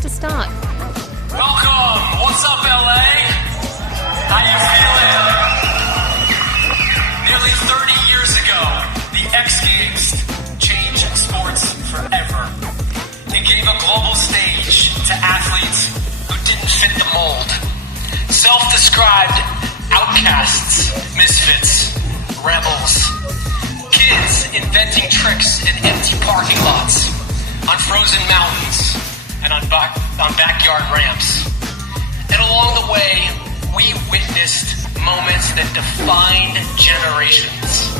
about to start. Welcome! What's up, LA? How you feeling? Nearly 30 years ago, the X Games changed sports forever. It gave a global stage to athletes who didn't fit the mold. Self-described outcasts, misfits, rebels. Kids inventing tricks in empty parking lots, on frozen mountains, and on backyard ramps. And along the way, we witnessed moments that defined generations.